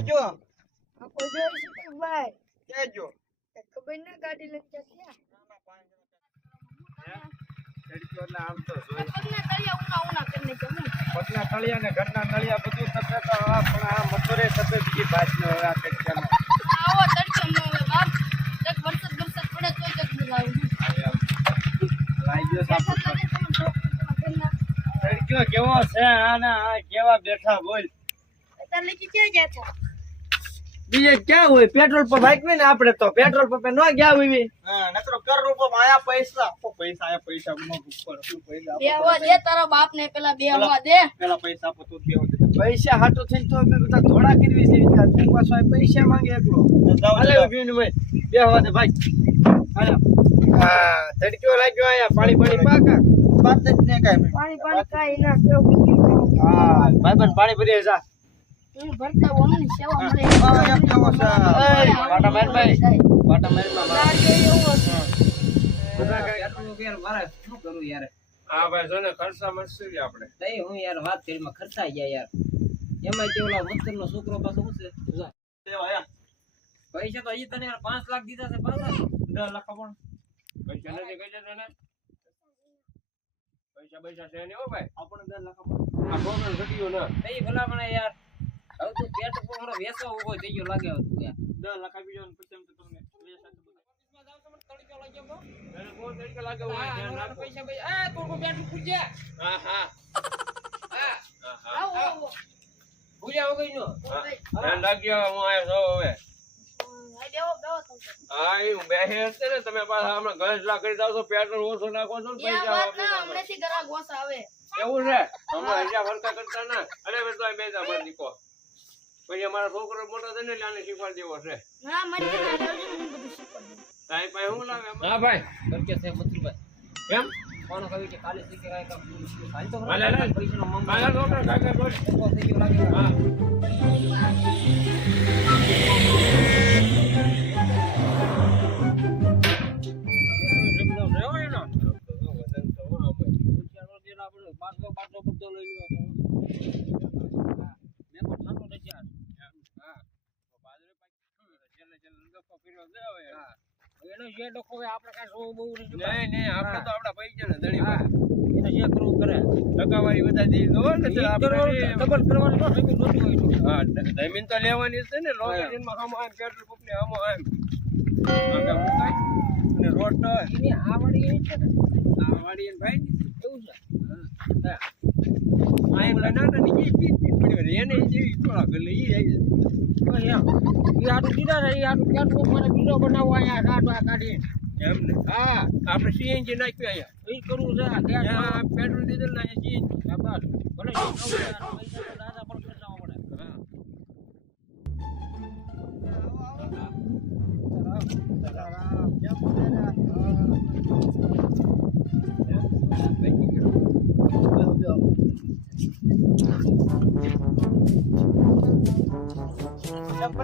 જો આપણે જોઈશું કે ભાઈ કેજો એ ખબર ના ગાડી લઈને જશે લડકીઓ આમ તો તળિયા તળિયા ને ઘરના નળિયા બધું સફેદ તો આ પણ આ મથુરે સફેદ બીજી ભાત નો આ કટકાનો આવો તડકો નો હવે બાપ. જગ વરસાદ વરસાદ પડે તોય જગ બોલાવું લાઈ ગયો સાપ લડકીઓ કેવો છે? આના કેવા બેઠા બોલ અત્યારે લઈ ક્યાં ગયા હતા બીજે ક્યાં હોય? પેટ્રોલ પંપ હાકવી ને આપડે તો. પેટ્રોલ પંપે ન ગયા હોય હા નકરો કર રૂપો આયા પૈસા. પૈસા આયા પૈસા નો પૈસા બે હવા દે તારા બાપ ને પેલા બે દે. પેલા પૈસા આપો તું દેવો પૈસા હાટો થઈને તો અમે બધા ધોળા કરવી છે. તું પાછો પૈસા માંગે એકલો. હાલે ઉભીને ભાઈ. બે હવા દે ભાઈ. હાલો. હા તડક્યો લાગ્યો આયા પાણી પાણી પાકા વાત જ ને કાઈ પાણી પાણી કાઈ ના હા ભાઈ બન પાણી ભરી જા. છોકરો પાછો શું છે? પૈસા તો હજી તને યાર પાંચ લાખ દીધા છે પાછા દસ લાખ પણ પૈસા નથી પૈસા પૈસા છે નહીં હો ભાઈ. આપણે દસ લાખ આ પ્રોબ્લેમ ઘટ્યો ને. નહીં ભલા પણ યાર. હવે તું પેટ ઉપર ઊભો થઈ ગયો લાગે લાખ આપી જાવ પછી તો તમને તમે હા એ હું બેસી હશે ને તમે પાછા હમણાં ગણેશલા કરી દો છો પેટ્રોલ ઓછો નાખો છો એવું છે? હમણાં કરતા ના. અરે મેં તો આ બેસા માર દીકો પછી અમારા છોકરો મોટો થઈને એટલે આને શીખવાડી દેવો છે. હું. તારી પાસે શું લાગે હા ભાઈ. કરકે છે મથુરભાઈ. કેમ? કોનો કહ્યું કે કાલે શીખે કાંઈ કામ હાલ તો હાલે, હાલે. પૈસાનો મમ્મા કાકા છોકરા કાકા છોકરા. ગયો હા બાટલો બાટલો બધો લઈ લ્યો મેં તો ઠંડો નથી આ એનો જે ડખો હોય આપણે કાંઈ જોવું બહુ નથી નહીં નહીં આપણે તો આપણા પૈસા ને ધણી હા. ભાઈ. એને જે કરવું કરે. ટકાવારી વધારી દીધી તો ને ડબલ કરવાનું તો હોય હા જમીન તો લેવાની છે ને લોકેશનમાં આમ આમ પેટ્રોલ પંપ ને આમ. આમ અને રોડ તો એની આ એવી છે ને. આ વાડી એને ભાઈ એવું છે. હા. આ એમ નાના ની ઈ પીટ પીટ પડી એને જેવી થોડા ગલે એ આવી જાય. આપણે સીએનજી નાખ્યું અહીંયા. એ કરવું છે પેટ્રોલ ડીઝલ ના સીએનજી. દાદા પર પડે. હા. એમ.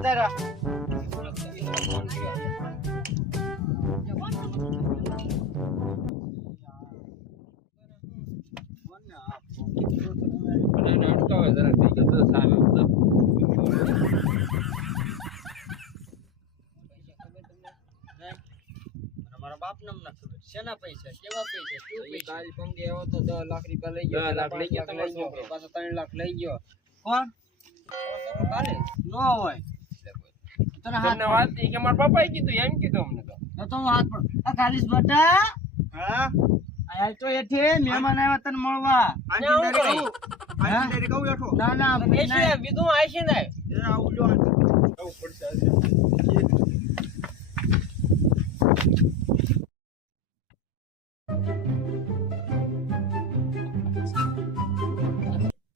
મારા બાપ નામ ના ખબર. શેના પૈસા? કેવા પૈસા? કેવું પૈસા? કાલ પંગે આવ્યો તો 10 લાખ રૂપિયા લઈ ગયો દસ લાખ લઈ ગયો તમારો છોકરો. પાછો 3 લાખ લઈ ગયો. કોણ? કાલે નો હોય. તને હાથ વાત કે મારા પપ્પાએ કીધું એમ કીધું અમને તો. ન તો હું હાથ આ કાલિસ બટા. હા? આય તો એઠે મહેમાન આવ્યા તને મળવા. હા? ના ના ભાઈ છે વિધું આશે ને. જવું પડશે આજે.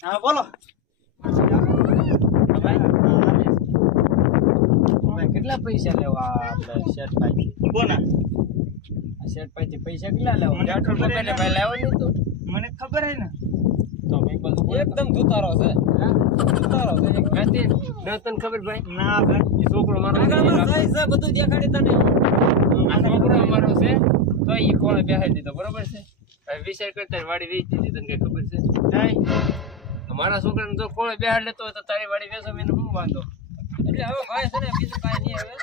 હા બોલો ભાઈ કેટલા પૈસા લેવા આપણે? શેઠ ભાઈ કોના? શેઠ ભાઈ પૈસા કેટલા લેવા? મને પંપે હે ને. ભાઈ લાવવાનું હતું. મને ખબર હે ને. તો ભાઈ એકદમ ધુતારો છે. ધુતારો છે. ન તને ખબર ભાઈ? ના ભાઈ. છોકરો મારો છે, બધું દેખાડી તને. આ છોકરો અમારો છે. તો એ કોણે બેહાડી દીધો બરોબર છે? હવે વિચાર કરતા વાડી વેચી દીધી તને કઈ ખબર છે? મારા છોકરાને જો કોણે બેહાડ લેતો હોય તો તારી વાડી વેચો એને શું વાંધો? એટલે હવે ભાઈ છે ને બીજું કાંઈ નહીં હવે.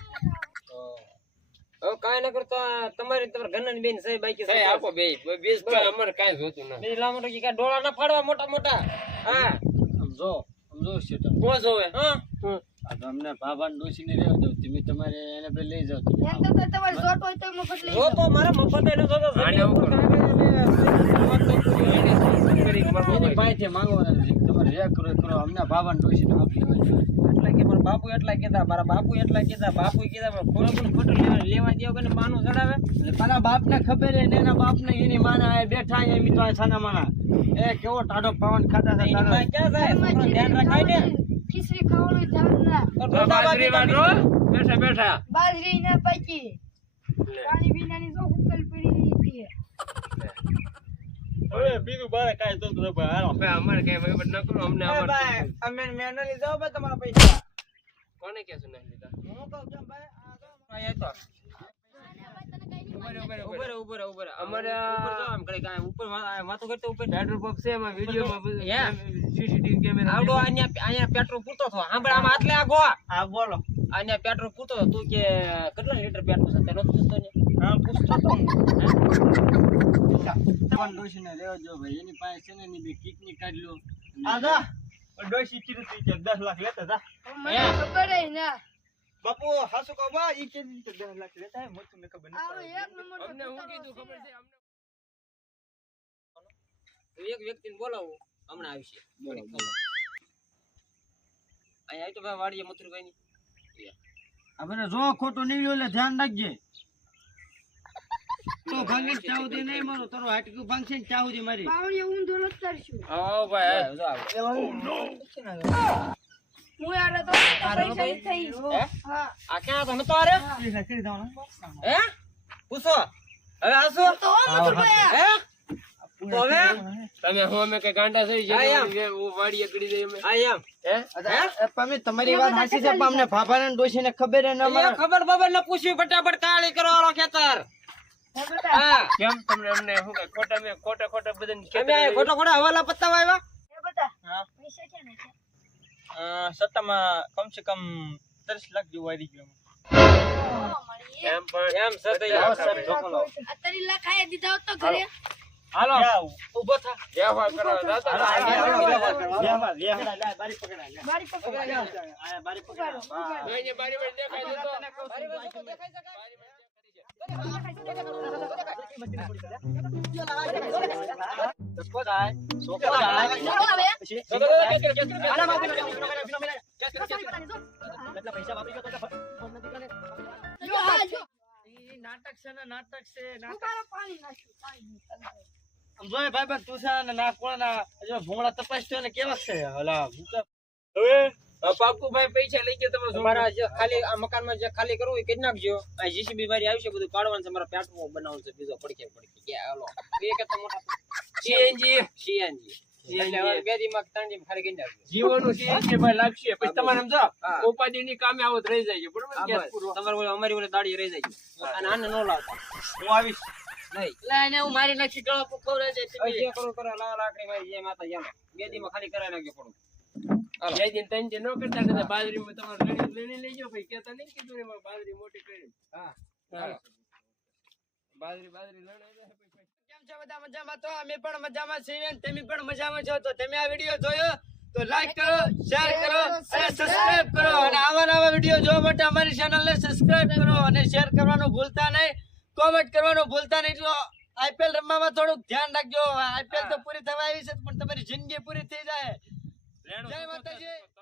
હવે કાંઈ ન કરતા તમારી તમારા ઘરના બેન છે બાકી સાહેબ આપો બે. બેસ અમારે કાંઈ જોતું ના બીજી લાંબો કે ડોળા ના ફાડવા મોટા મોટા. હા. સમજો સમજો શેઠ. કોણ જોવે હા. આ તો અમને ભાભાને ડોસીને રહેવા દો. તમે તમારે એને લઈ જાઓ. તો તમારે જોટ હોય તો મફત લઈ જો તો મારા મફત એને જોતો આને એવું કરો. એની પાસેથી માંગવાના તમારે જે કરો અમને ભાભાને ડોસીને આપી દેવાની. એટલા કે મારા બાપુ એટલા કીધા મારા બાપુ એટલા કીધા બાપુ કીધા પણ ખોટું પણ ખોટું લેવા લેવા દેવો કે માનું ચડાવે? એટલે તારા બાપને ખબર ને એના બાપને એની માના આ બેઠા એ મિત્રો છાના માના એ કેવો ટાઢો પવન ખાતા હતા એની માં ક્યાં જાય? ધ્યાન રાખાય ને. ખીચડી ખાવાનું ધ્યાન ના. તો બાજરી બાજરી બેઠા બેઠા. બાજરી ને પાકી. પાણી વિનાની તો ઉકલ પડી હતી. હવે બીજું બારે કાઈ તો તો ભાઈ હાલો. અમારે કઈ વહીવટ ન કરો અમને અમારે અમે મેં ન લીધો ભાઈ તમારા પૈસા કોને કહેશું નહીં લીધા હું તો કેમ ભાઈ આ તો. ઉપર ઉપર ઉપર અમારે ઉપર જો આમ ઉપર વાતો કરતો ઉપર. પેટ્રોલ પંપ છે એમાં વિડીયોમાં સીસીટીવી કેમેરા આવડો અહીંયા અહીંયા પેટ્રોલ પૂરતો થયો સાંભળ આમ હાથ લે હા બોલો. અહીંયા પેટ્રોલ પૂરતો તું કે કેટલા લીટર પેટ્રોલ છે? તે પૂછતો ને હા પૂછતો તો ભાઈ. એની પાસે છે ને એની બે કિડની કાઢી લો. કીધું તું કે 10 લાખ લેતા જા મને ખબર હે ના. બાપુ હાસુ કહો બા ઈ કે 10 લાખ લેતા હે મોટું ને ખબર આવો એક નંબર અમને હું કીધું ખબર છે. અમને. એક વ્યક્તિને બોલાવો હમણાં આવશે. અહીંયા આવી તો ભાઈ વાડીએ મથુરભાઈ ની આપણે જો ખોટું નહીં એટલે ધ્યાન રાખજે. તો ભાંગી ચાવ નહીં મારો તારું હાટકું ભાંગશે ને ચાવ મારી. પાવડી ઊંધો નથી કરશું આવો ભાઈ જો આવે. હું યાર તો પૈસા થઈ હા? આ ક્યાં હતો? નતો આરે? હે. પૂછો. હવે આસો તો મથુરભાઈ હે? તમે હું અમે કઈ ગાંડા થઈ હા, હું વાડીએ કરી દઈ અમે? આ હે? તમે તમારી વાત સાચી છે પણ અમને ફાફાને ડોસીને ખબર હે ને ખબર બબર ન પૂછ્યું ફટાફટ કાળી કરો વાળો ખેતર. હે કેમ તમને અમને શું કઈ ખોટા મેં ખોટા ખોટા બધાને અમે ખોટા ખોટો હવાલા પત્તા આવ્યા? હે. બેટા પૈસા ક્યાં નાખ્યા સત્તામાં કમ સે કમ ત્રીસ લાખ જેવું આવી ગયું એમ. પણ એમ લાખ દીધા હોત તો ઘરે. હાલો. ઊભો થા. વ્યવહાર કરો દાદા બારી પકડ બારી બારી દેખાય ભાઈ ભાઈ, તું છે ને ના, કોણ ના? ભૂંગળા તપાસતો ને કેવા છે? હલા ભૂકા પાકુભાઈ પૈસા લઈ ગયા તમે મારા જે ખાલી આ મકાનમાં જે ખાલી કરવું એ કરી નાખજો. આ જીસીબી વાળી આવશે બધું પાડવાનું છે મારા પેટ્રોલ બનાવવાનું છે બીજો પડકે પડકે કે હાલો. એ કેટલા મોટા સીએનજી. સીએનજી. બે આવો મારી નાખી ગળા પુખવડે છે બે. ખાલી કરાવી નાખજો પડું. બે દિન ત્રણ દિન ન કરતા કરતા બાજરીમાં તમારે લણી લણી લઈ ભાઈ. કહેતા નહીં કીધું એમાં બાજરી મોટી કરી. હા. હા. બાજરી બાજરી લણાઈ કેમ છો બધા મજામાં? તો અમે પણ મજામાં છીએ અને તમે પણ મજામાં છો? તો તમે આ વીડિયો જોયો? તો લાઈક કરો શેર કરો અને સબસ્ક્રાઇબ કરો. અને આવા નવા વીડિયો જોવા માટે અમારી ચેનલને સબસ્ક્રાઇબ કરો અને શેર કરવાનું ભૂલતા નહીં. કોમેન્ટ કરવાનું ભૂલતા નહીં. તો આઈપીએલ રમવામાં થોડુંક ધ્યાન રાખજો. આઈપીએલ તો પૂરી થવા આવી છે પણ તમારી જિંદગી પૂરી થઈ જાય. જય માતાજી.